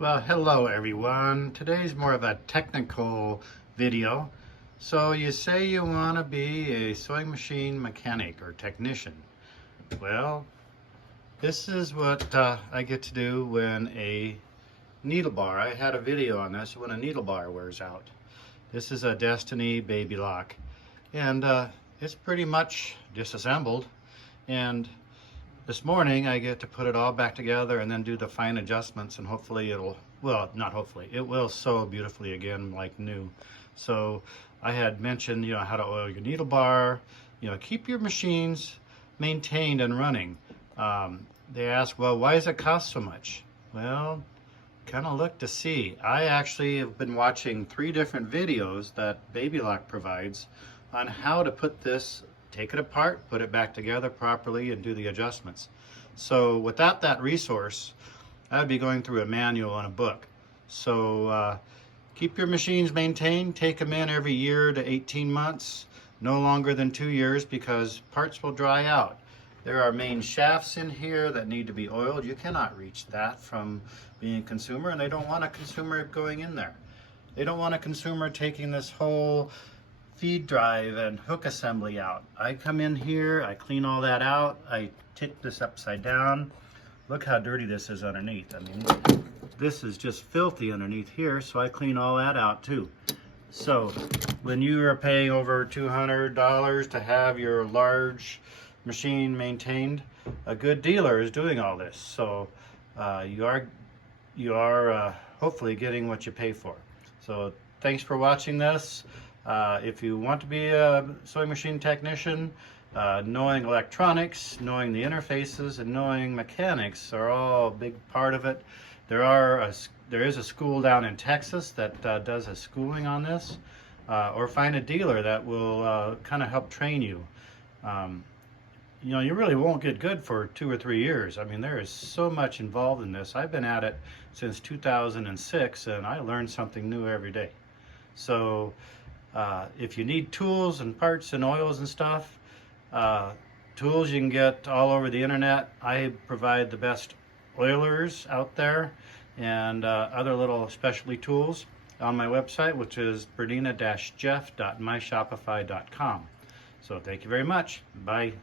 Well, hello everyone. Today's more of a technical video. So you say you want to be a sewing machine mechanic or technician. Well, this is what I get to do when a needle bar, I had a video on this, when a needle bar wears out. This is a Destiny baby lock, and it's pretty much disassembled, and this morning I get to put it all back together and then do the fine adjustments, and hopefully it'll, well, not hopefully, it will sew beautifully again like new. So I had mentioned, how to oil your needle bar, keep your machines maintained and running. They ask, well, why does it cost so much? Well, kind of look to see. I actually have been watching 3 different videos that Baby Lock provides on how to put this, take it apart, put it back together properly, and do the adjustments. So without that resource, I would be going through a manual and a book. So keep your machines maintained, take them in every year to 18 months, no longer than 2 years, because parts will dry out. There are main shafts in here that need to be oiled. You cannot reach that from being a consumer, and they don't want a consumer going in there. They don't want a consumer taking this whole feed drive and hook assembly out. I come in here, I clean all that out, I tip this upside down. Look how dirty this is underneath. I mean, this is just filthy underneath here, so I clean all that out too. So when you are paying over $200 to have your large machine maintained, a good dealer is doing all this. So you are hopefully getting what you pay for. So thanks for watching this. If you want to be a sewing machine technician, knowing electronics, knowing the interfaces, and knowing mechanics are all a big part of it. There is a school down in Texas that does a schooling on this, or find a dealer that will kind of help train you. You really won't get good for 2 or 3 years. I mean, there is so much involved in this. I've been at it since 2006, and I learn something new every day. So if you need tools and parts and oils and stuff, tools you can get all over the internet. I provide the best oilers out there and other little specialty tools on my website, which is BERNINA-Jeff.myshopify.com. So thank you very much. Bye.